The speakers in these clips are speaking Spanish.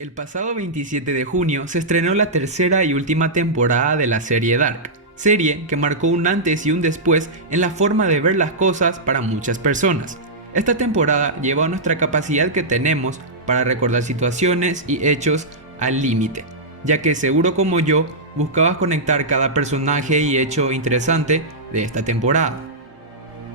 El pasado 27 de junio se estrenó la tercera y última temporada de la serie Dark, serie que marcó un antes y un después en la forma de ver las cosas para muchas personas. Esta temporada llevó a nuestra capacidad que tenemos para recordar situaciones y hechos al límite, ya que seguro como yo buscabas conectar cada personaje y hecho interesante de esta temporada.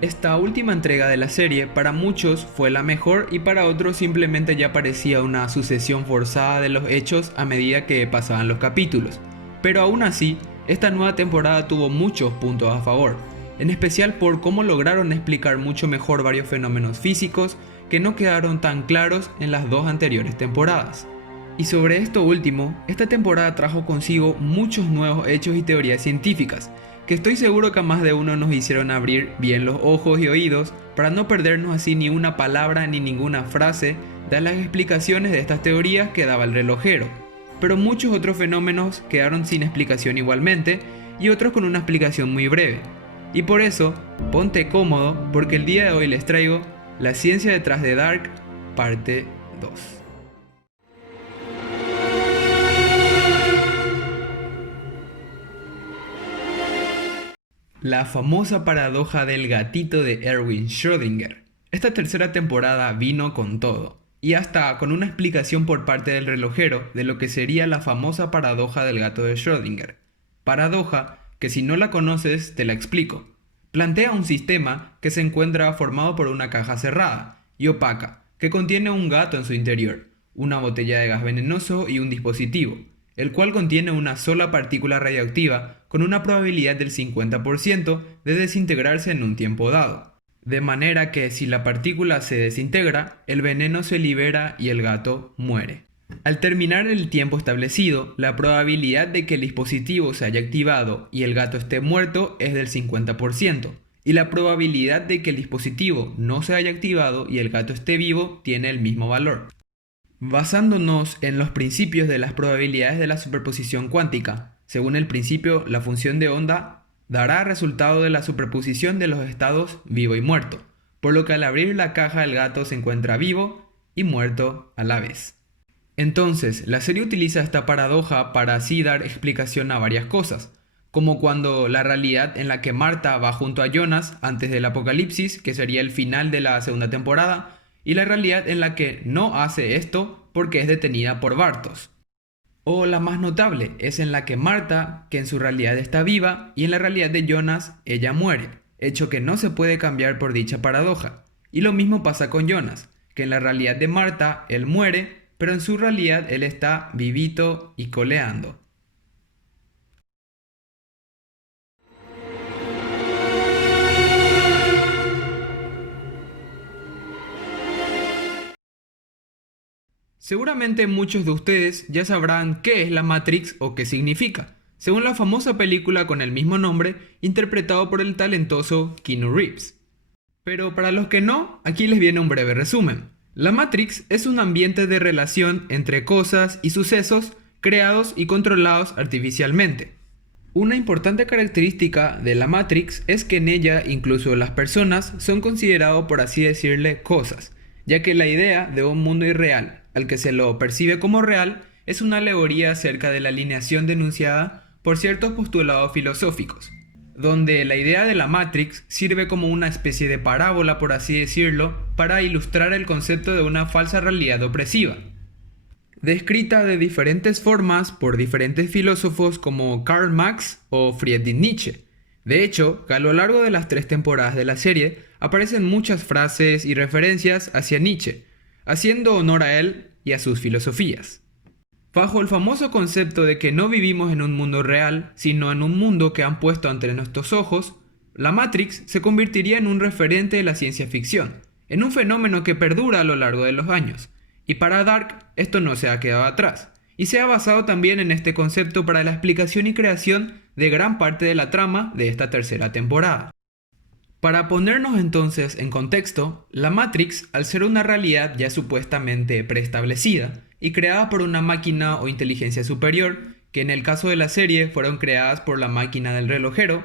Esta última entrega de la serie para muchos fue la mejor y para otros simplemente ya parecía una sucesión forzada de los hechos a medida que pasaban los capítulos. Pero aún así, esta nueva temporada tuvo muchos puntos a favor, en especial por cómo lograron explicar mucho mejor varios fenómenos físicos que no quedaron tan claros en las dos anteriores temporadas. Y sobre esto último, esta temporada trajo consigo muchos nuevos hechos y teorías científicas, que estoy seguro que a más de uno nos hicieron abrir bien los ojos y oídos para no perdernos así ni una palabra ni ninguna frase de las explicaciones de estas teorías que daba el relojero. Pero muchos otros fenómenos quedaron sin explicación igualmente y otros con una explicación muy breve. Y por eso, ponte cómodo porque el día de hoy les traigo La ciencia detrás de Dark, parte 2. La famosa paradoja del gatito de Erwin Schrödinger. Esta tercera temporada vino con todo, y hasta con una explicación por parte del relojero de lo que sería la famosa paradoja del gato de Schrödinger. Paradoja que si no la conoces te la explico. Plantea un sistema que se encuentra formado por una caja cerrada y opaca, que contiene un gato en su interior, una botella de gas venenoso y un dispositivo, el cual contiene una sola partícula radioactiva con una probabilidad del 50% de desintegrarse en un tiempo dado. De manera que si la partícula se desintegra, el veneno se libera y el gato muere. Al terminar el tiempo establecido, la probabilidad de que el dispositivo se haya activado y el gato esté muerto es del 50%, y la probabilidad de que el dispositivo no se haya activado y el gato esté vivo tiene el mismo valor. Basándonos en los principios de las probabilidades de la superposición cuántica, según el principio, la función de onda dará resultado de la superposición de los estados vivo y muerto, por lo que al abrir la caja el gato se encuentra vivo y muerto a la vez. Entonces, la serie utiliza esta paradoja para así dar explicación a varias cosas, como cuando la realidad en la que Marta va junto a Jonas antes del apocalipsis, que sería el final de la segunda temporada, y la realidad en la que no hace esto porque es detenida por Bartos. O la más notable es en la que Marta, que en su realidad está viva, y en la realidad de Jonas, ella muere, hecho que no se puede cambiar por dicha paradoja. Y lo mismo pasa con Jonas, que en la realidad de Marta, él muere, pero en su realidad él está vivito y coleando. Seguramente muchos de ustedes ya sabrán qué es la Matrix o qué significa, según la famosa película con el mismo nombre, interpretado por el talentoso Keanu Reeves. Pero para los que no, aquí les viene un breve resumen. La Matrix es un ambiente de relación entre cosas y sucesos creados y controlados artificialmente. Una importante característica de la Matrix es que en ella incluso las personas son considerados, por así decirle, cosas, ya que la idea de un mundo irreal, al que se lo percibe como real, es una alegoría acerca de la alineación denunciada por ciertos postulados filosóficos, donde la idea de la Matrix sirve como una especie de parábola, por así decirlo, para ilustrar el concepto de una falsa realidad opresiva, descrita de diferentes formas por diferentes filósofos como Karl Marx o Friedrich Nietzsche. De hecho, que a lo largo de las 3 temporadas de la serie aparecen muchas frases y referencias hacia Nietzsche, haciendo honor a él y a sus filosofías. Bajo el famoso concepto de que no vivimos en un mundo real, sino en un mundo que han puesto ante nuestros ojos, la Matrix se convertiría en un referente de la ciencia ficción, en un fenómeno que perdura a lo largo de los años. Y para Dark, esto no se ha quedado atrás, y se ha basado también en este concepto para la explicación y creación de gran parte de la trama de esta tercera temporada. Para ponernos entonces en contexto, la Matrix, al ser una realidad ya supuestamente preestablecida y creada por una máquina o inteligencia superior, que en el caso de la serie fueron creadas por la máquina del relojero,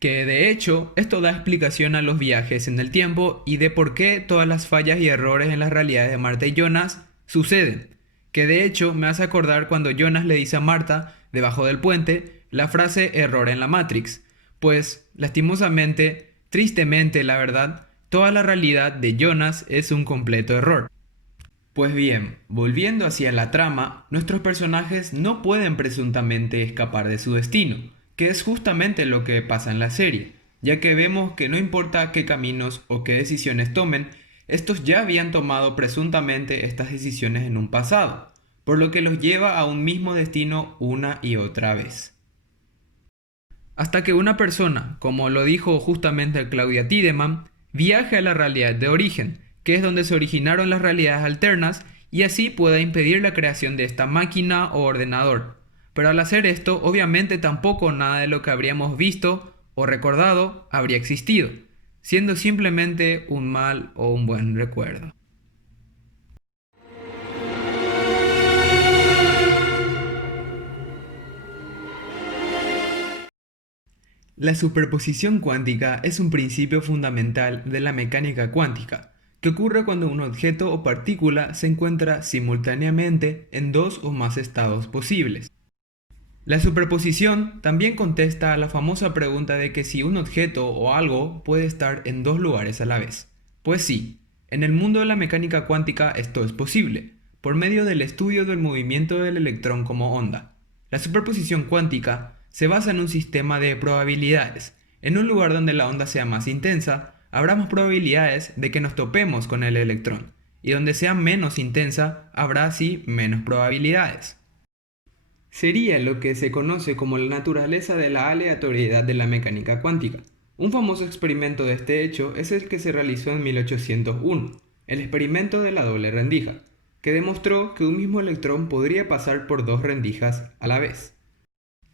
que de hecho esto da explicación a los viajes en el tiempo y de por qué todas las fallas y errores en las realidades de Marta y Jonas suceden, que de hecho me hace acordar cuando Jonas le dice a Marta, debajo del puente, la frase error en la Matrix, pues, lastimosamente, tristemente la verdad, toda la realidad de Jonas es un completo error. Pues bien, volviendo hacia la trama, nuestros personajes no pueden presuntamente escapar de su destino, que es justamente lo que pasa en la serie, ya que vemos que no importa qué caminos o qué decisiones tomen, estos ya habían tomado presuntamente estas decisiones en un pasado, por lo que los lleva a un mismo destino una y otra vez. Hasta que una persona, como lo dijo justamente Claudia Tiedemann, viaje a la realidad de origen, que es donde se originaron las realidades alternas, y así pueda impedir la creación de esta máquina o ordenador. Pero al hacer esto, obviamente tampoco nada de lo que habríamos visto o recordado habría existido, siendo simplemente un mal o un buen recuerdo. La superposición cuántica es un principio fundamental de la mecánica cuántica, que ocurre cuando un objeto o partícula se encuentra simultáneamente en dos o más estados posibles. La superposición también contesta a la famosa pregunta de que si un objeto o algo puede estar en dos lugares a la vez. Pues sí, en el mundo de la mecánica cuántica esto es posible, por medio del estudio del movimiento del electrón como onda. La superposición cuántica se basa en un sistema de probabilidades. En un lugar donde la onda sea más intensa, habrá más probabilidades de que nos topemos con el electrón, y donde sea menos intensa, habrá así menos probabilidades. Sería lo que se conoce como la naturaleza de la aleatoriedad de la mecánica cuántica. Un famoso experimento de este hecho es el que se realizó en 1801, el experimento de la doble rendija, que demostró que un mismo electrón podría pasar por dos rendijas a la vez.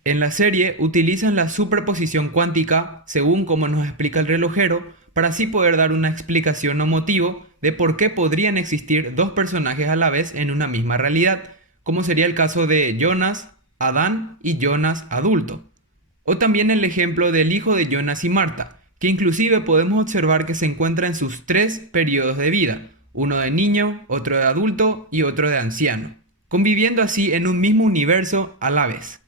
En la serie utilizan la superposición cuántica, según como nos explica el relojero, para así poder dar una explicación o motivo de por qué podrían existir dos personajes a la vez en una misma realidad, como sería el caso de Jonas, Adán y Jonas adulto. O también el ejemplo del hijo de Jonas y Marta, que inclusive podemos observar que se encuentra en sus tres periodos de vida, uno de niño, otro de adulto y otro de anciano, conviviendo así en un mismo universo a la vez.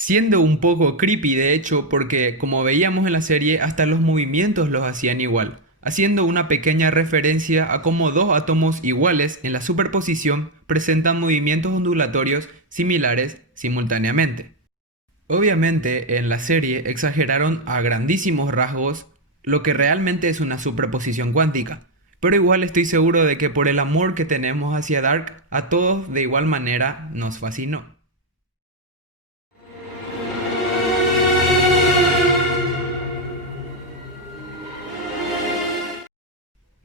Siendo un poco creepy de hecho porque, como veíamos en la serie, hasta los movimientos los hacían igual, haciendo una pequeña referencia a cómo dos átomos iguales en la superposición presentan movimientos ondulatorios similares simultáneamente. Obviamente en la serie exageraron a grandísimos rasgos lo que realmente es una superposición cuántica, pero igual estoy seguro de que por el amor que tenemos hacia Dark, a todos de igual manera nos fascinó.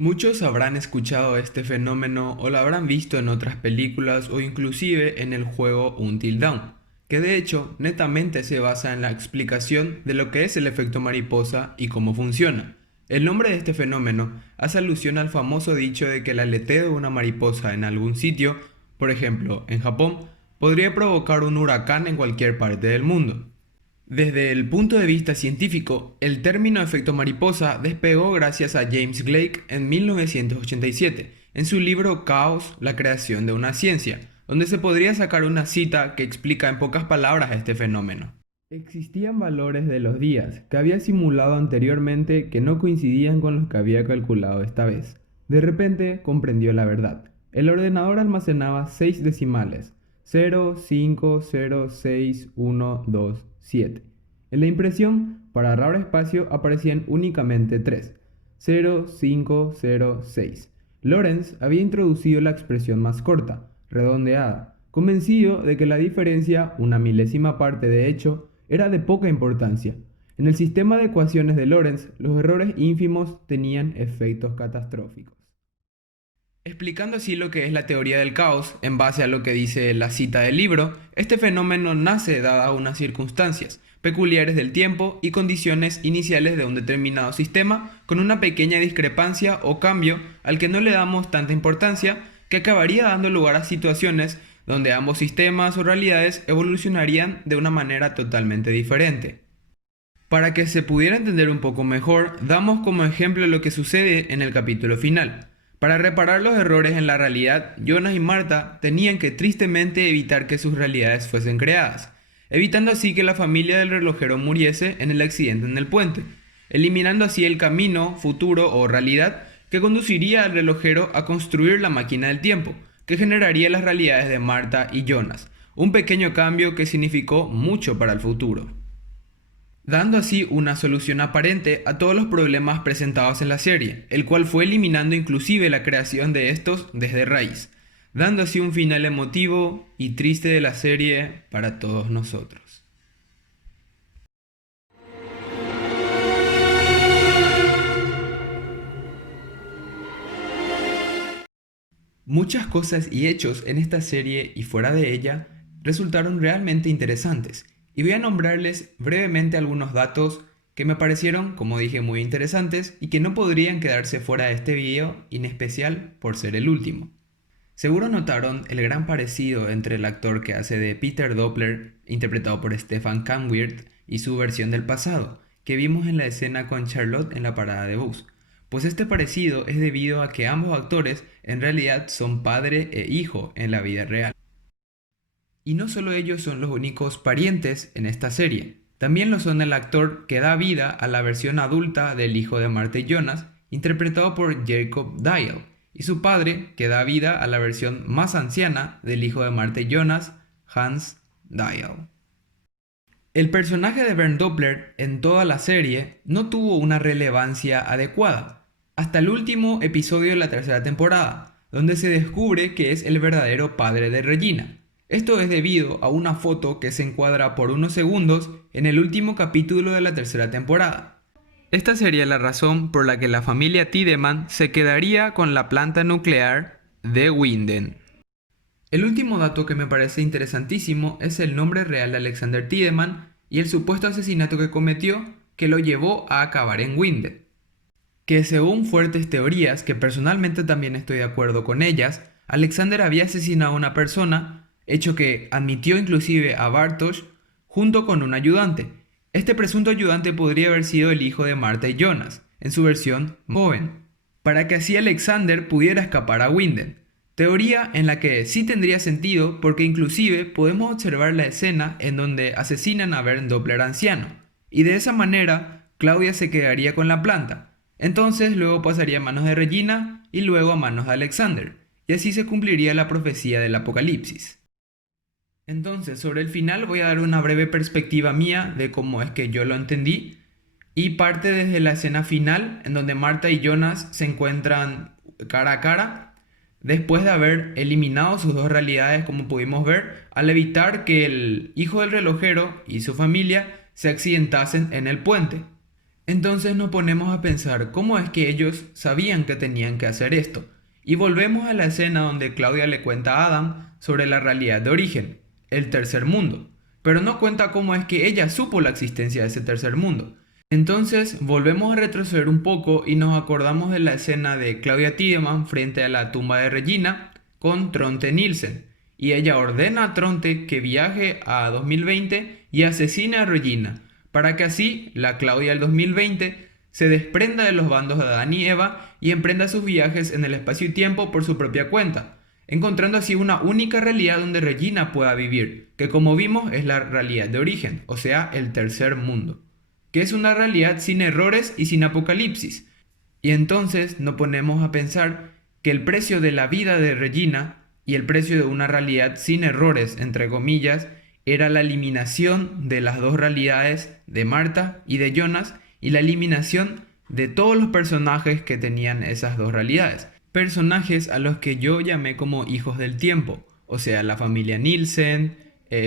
Muchos habrán escuchado este fenómeno o lo habrán visto en otras películas o inclusive en el juego Until Dawn, que de hecho netamente se basa en la explicación de lo que es el efecto mariposa y cómo funciona. El nombre de este fenómeno hace alusión al famoso dicho de que el aleteo de una mariposa en algún sitio, por ejemplo en Japón, podría provocar un huracán en cualquier parte del mundo. Desde el punto de vista científico, el término efecto mariposa despegó gracias a James Blake en 1987, en su libro Caos, la creación de una ciencia, donde se podría sacar una cita que explica en pocas palabras este fenómeno. Existían valores de los días que había simulado anteriormente que no coincidían con los que había calculado esta vez. De repente comprendió la verdad. El ordenador almacenaba 6 decimales, 0, 5, 0, 6, 1, 2, 7. En la impresión, para ahorrar espacio, aparecían únicamente 3, 0, 5, 0, 6. Lorentz había introducido la expresión más corta, redondeada, convencido de que la diferencia, una milésima parte de hecho, era de poca importancia. En el sistema de ecuaciones de Lorentz, los errores ínfimos tenían efectos catastróficos. Explicando así lo que es la teoría del caos, en base a lo que dice la cita del libro, este fenómeno nace dadas unas circunstancias peculiares del tiempo y condiciones iniciales de un determinado sistema con una pequeña discrepancia o cambio al que no le damos tanta importancia que acabaría dando lugar a situaciones donde ambos sistemas o realidades evolucionarían de una manera totalmente diferente. Para que se pudiera entender un poco mejor, damos como ejemplo lo que sucede en el capítulo final. Para reparar los errores en la realidad, Jonas y Marta tenían que tristemente evitar que sus realidades fuesen creadas, evitando así que la familia del relojero muriese en el accidente en el puente, eliminando así el camino futuro o realidad que conduciría al relojero a construir la máquina del tiempo, que generaría las realidades de Marta y Jonas, un pequeño cambio que significó mucho para el futuro, dando así una solución aparente a todos los problemas presentados en la serie, el cual fue eliminando inclusive la creación de estos desde raíz, dando así un final emotivo y triste de la serie para todos nosotros. Muchas cosas y hechos en esta serie y fuera de ella resultaron realmente interesantes, y voy a nombrarles brevemente algunos datos que me parecieron, como dije, muy interesantes y que no podrían quedarse fuera de este video, en especial por ser el último. Seguro notaron el gran parecido entre el actor que hace de Peter Doppler, interpretado por Stefan Kamwirth, y su versión del pasado, que vimos en la escena con Charlotte en la parada de bus. Pues este parecido es debido a que ambos actores en realidad son padre e hijo en la vida real. Y no solo ellos son los únicos parientes en esta serie, también lo son el actor que da vida a la versión adulta del hijo de Marta y Jonas, interpretado por Jacob Dial, y su padre que da vida a la versión más anciana del hijo de Marta y Jonas, Hans Dial. El personaje de Bernd Doppler en toda la serie no tuvo una relevancia adecuada, hasta el último episodio de la tercera temporada, donde se descubre que es el verdadero padre de Regina. Esto es debido a una foto que se encuadra por unos segundos en el último capítulo de la tercera temporada. Esta sería la razón por la que la familia Tiedemann se quedaría con la planta nuclear de Winden. El último dato que me parece interesantísimo es el nombre real de Alexander Tiedemann y el supuesto asesinato que cometió que lo llevó a acabar en Winden. Que según fuertes teorías, que personalmente también estoy de acuerdo con ellas, Alexander había asesinado a una persona, hecho que admitió inclusive a Bartosz junto con un ayudante. Este presunto ayudante podría haber sido el hijo de Marta y Jonas, en su versión joven, para que así Alexander pudiera escapar a Winden. Teoría en la que sí tendría sentido porque inclusive podemos observar la escena en donde asesinan a Bernd Doppler anciano, y de esa manera Claudia se quedaría con la planta. Entonces luego pasaría a manos de Regina y luego a manos de Alexander, y así se cumpliría la profecía del Apocalipsis. Entonces, sobre el final voy a dar una breve perspectiva mía de cómo es que yo lo entendí, y parte desde la escena final en donde Marta y Jonas se encuentran cara a cara después de haber eliminado sus dos realidades, como pudimos ver, al evitar que el hijo del relojero y su familia se accidentasen en el puente. Entonces nos ponemos a pensar cómo es que ellos sabían que tenían que hacer esto, y volvemos a la escena donde Claudia le cuenta a Adam sobre la realidad de origen, el tercer mundo, pero no cuenta cómo es que ella supo la existencia de ese tercer mundo. Entonces volvemos a retroceder un poco y nos acordamos de la escena de Claudia Tiedemann frente a la tumba de Regina con Tronte Nielsen, y ella ordena a Tronte que viaje a 2020 y asesine a Regina, para que así la Claudia del 2020 se desprenda de los bandos de Adán y Eva y emprenda sus viajes en el espacio y tiempo por su propia cuenta, encontrando así una única realidad donde Regina pueda vivir, que como vimos es la realidad de origen, o sea, el tercer mundo, que es una realidad sin errores y sin apocalipsis. Y entonces nos ponemos a pensar que el precio de la vida de Regina y el precio de una realidad sin errores, entre comillas, era la eliminación de las dos realidades de Marta y de Jonas y la eliminación de todos los personajes que tenían esas dos realidades. Personajes a los que yo llamé como hijos del tiempo, o sea, la familia Nielsen,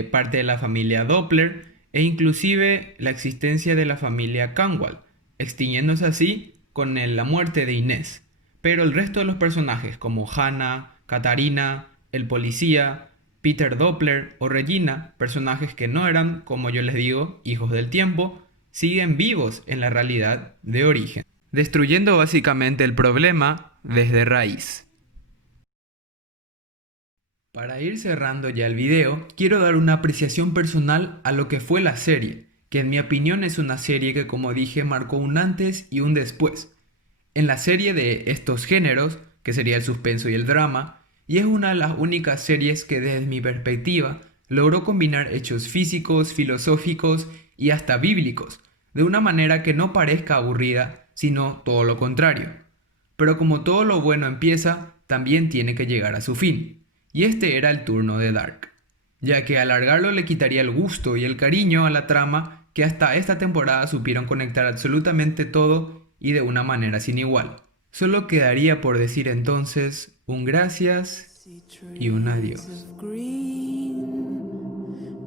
parte de la familia Doppler e inclusive la existencia de la familia Canwall, extinguiéndose así con la muerte de Inés. Pero el resto de los personajes como Hannah, Katarina, el policía, Peter Doppler o Regina, personajes que no eran, como yo les digo, hijos del tiempo, siguen vivos en la realidad de origen, destruyendo básicamente el problema desde raíz. Para ir cerrando ya el video, quiero dar una apreciación personal a lo que fue la serie, que en mi opinión es una serie que, como dije, marcó un antes y un después. En la serie de estos géneros, que sería el suspenso y el drama, y es una de las únicas series que desde mi perspectiva logró combinar hechos físicos, filosóficos y hasta bíblicos, de una manera que no parezca aburrida, sino todo lo contrario. Pero como todo lo bueno empieza, también tiene que llegar a su fin, y este era el turno de Dark, ya que alargarlo le quitaría el gusto y el cariño a la trama que hasta esta temporada supieron conectar absolutamente todo y de una manera sin igual. Solo quedaría por decir entonces un gracias y un adiós.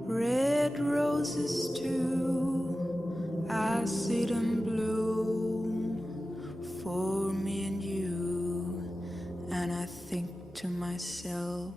Red roses too, I see them bloom for me and you, and I think to myself,